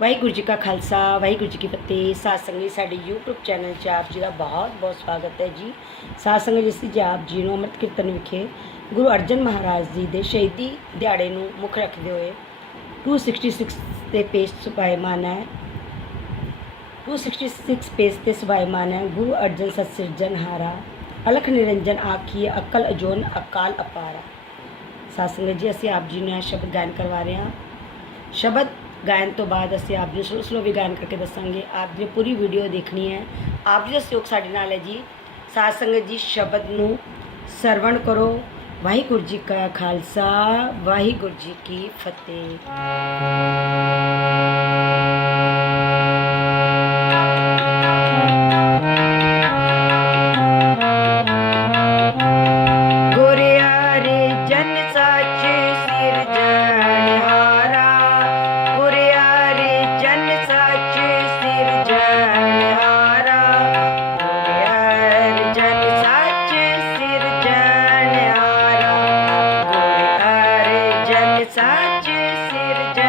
ਵਾਹਿਗੁਰੂ ਜੀ ਕਾ ਖਾਲਸਾ, ਵਾਹਿਗੁਰੂ ਜੀ ਕੀ ਫਤਿਹ। ਸਾਧ ਸੰਗਤ ਜੀ, ਸਾਡੇ YouTube ਚੈਨਲ 'ਚ ਆਪ ਜੀ ਦਾ ਬਹੁਤ ਬਹੁਤ ਸਵਾਗਤ ਹੈ ਜੀ। ਸਾਧ ਸੰਗਤ ਜੀ, ਅਸੀਂ ਜੀ ਆਪ ਜੀ ਨੂੰ ਅੰਮ੍ਰਿਤ ਕੀਰਤਨ ਵਿਖੇ ਗੁਰੂ ਅਰਜਨ ਮਹਾਰਾਜ ਜੀ ਦੇ ਸ਼ਹੀਦੀ ਦਿਹਾੜੇ ਨੂੰ ਮੁੱਖ ਰੱਖਦੇ ਹੋਏ 266 ਤੇ ਪੇਜ ਸੁਭਾਇਮਾਨ ਹੈ। 266 ਪੇਜ ਤੇ ਸੁਭਾਇਮਾਨ ਹੈ। ਗੁਰੂ ਅਰਜਨ ਸਤ ਸਿਰਜਨਹਾਰਾ ਅਲਖ ਨਿਰੰਜਨ ਆਖੀ ਅਕਲ ਅਜੋਨ ਅਕਾਲ ਅਪਾਰਾ। ਸਾਧ ਸੰਗਤ ਜੀ, ਅਸੀਂ ਆਪ ਜੀ ਨੂੰ ਇਹ ਸ਼ਬਦ ਗਾਇਨ ਕਰਵਾ ਰਹੇ ਹਾਂ। ਸ਼ਬਦ ਗਾਇਨ ਤੋਂ ਬਾਅਦ ਅਸੀਂ ਆਪ ਜੀ ਸਲੋ ਸਲੋ ਵੀ ਗਾਇਨ ਕਰਕੇ ਦੱਸਾਂਗੇ। ਆਪ ਜੀ ਨੇ ਪੂਰੀ ਵੀਡੀਓ ਦੇਖਣੀ ਹੈ। ਆਪ ਜੀ ਦਾ ਸਹਿਯੋਗ ਸਾਡੇ ਨਾਲ ਹੈ ਜੀ। ਸਾਧ ਸੰਗਤ ਜੀ ਸ਼ਬਦ ਨੂੰ ਸਰਵਣ ਕਰੋ। ਵਾਹਿਗੁਰੂ ਜੀ ਕਾ ਖਾਲਸਾ, ਵਾਹਿਗੁਰੂ ਜੀ ਕੀ ਫਤਿਹ। I'd the sit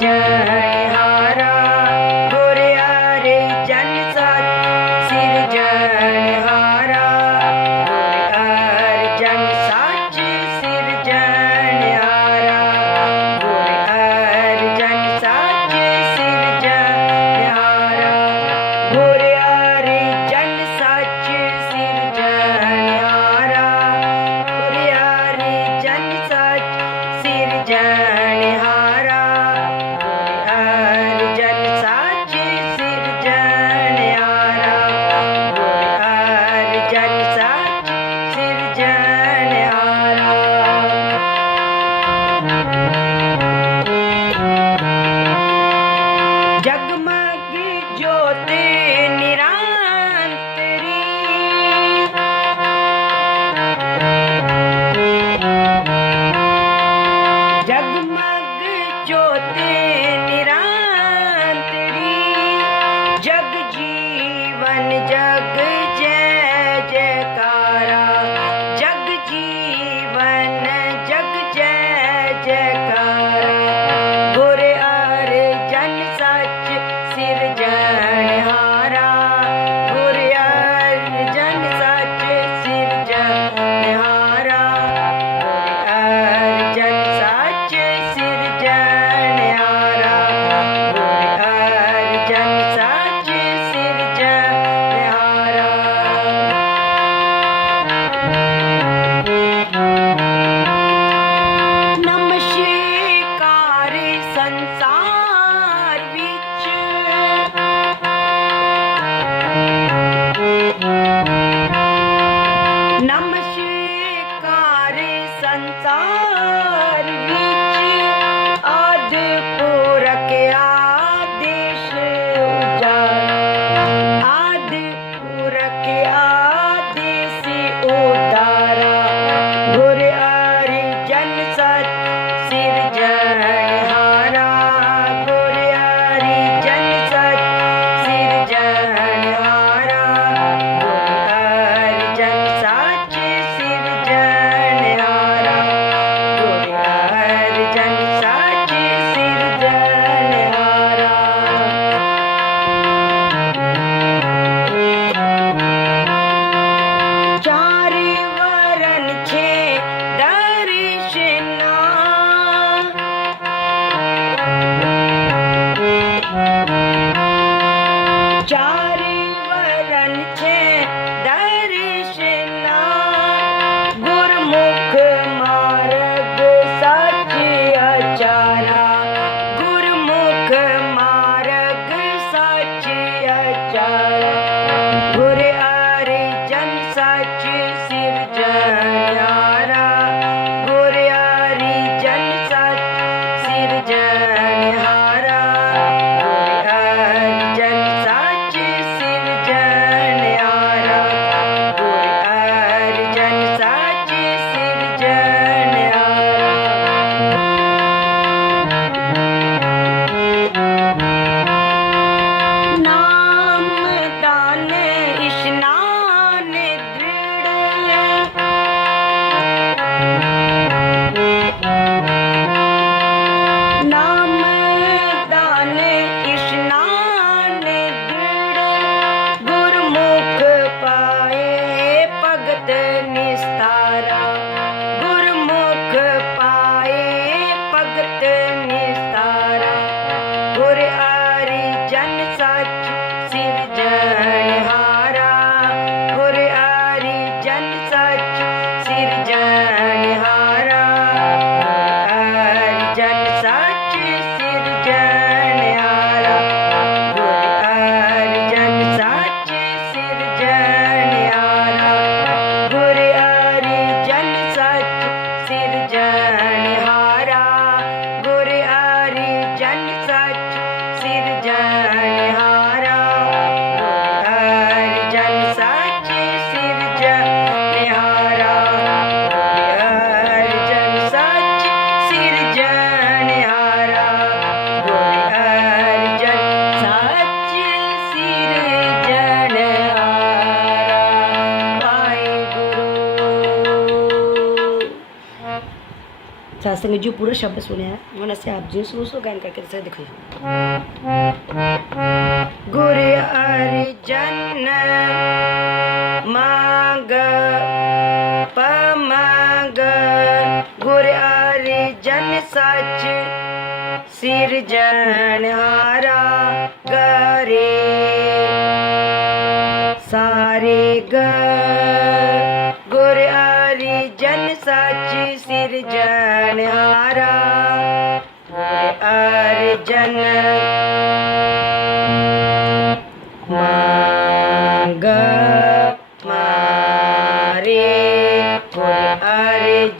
Yeah. संग जो पूरा शब्द सुने हैं मन से आप जी सुनो सो गायन करके से देखो गुर हरिजन मांग पमांग गुर हरिजन सच सिर जन हारा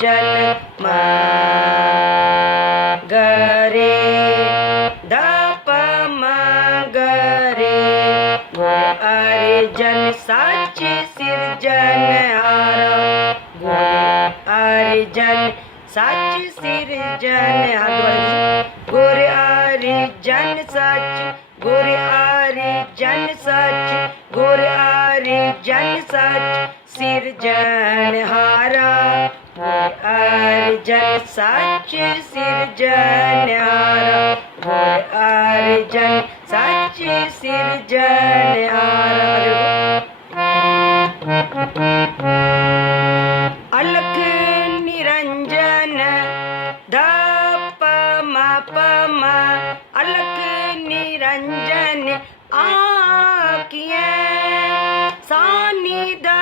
जल गरे दप गरे अरे जल सच सिरजन अरे जल सच सिरजन गुर अरे जन सच गुर आरे जन सच गुर आरे जन सच सिर जन हारा। ਅਰਜਨ ਸੱਚ ਸਿਰਜਣਹਾਰਾ ਗੁਰ ਅਰਜਨ ਸੱਚ ਸਿਰਜਣਹਾਰਾ ਅਲਖ ਨਿਰੰਜਨ ਦਪ ਮ ਪ ਮ ਅਲਖ ਨਿਰੰਜਨ ਆਕੀਏ ਸਾਨੀ ਦ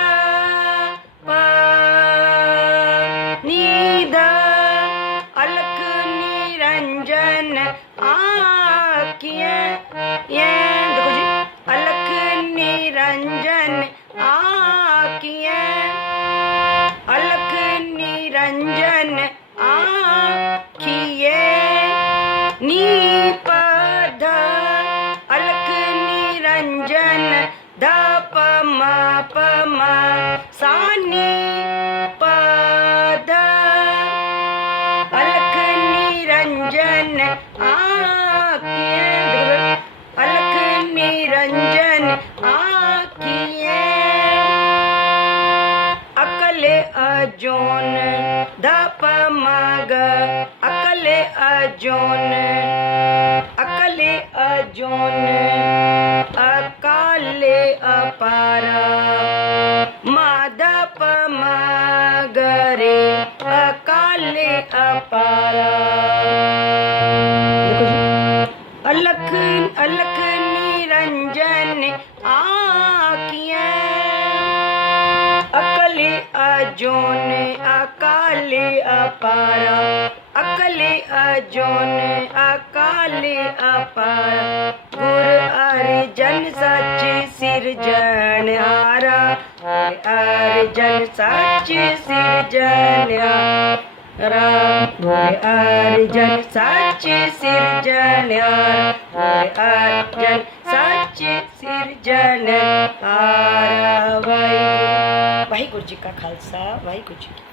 आखिए अलख निरंजन आखिए अकल अजोन दप मग अकल अजोन अकल अजोन अकाले अपार माधप मगरे अकाल अपारा। गुर अर्जन सच सिरजन हारा अर्जन सच सिरजन हारा अर्जन सच सिरजन अर्जन सच सिरजन हारा वाहिगुरु। जी का खालसा, वाहिगुरु जी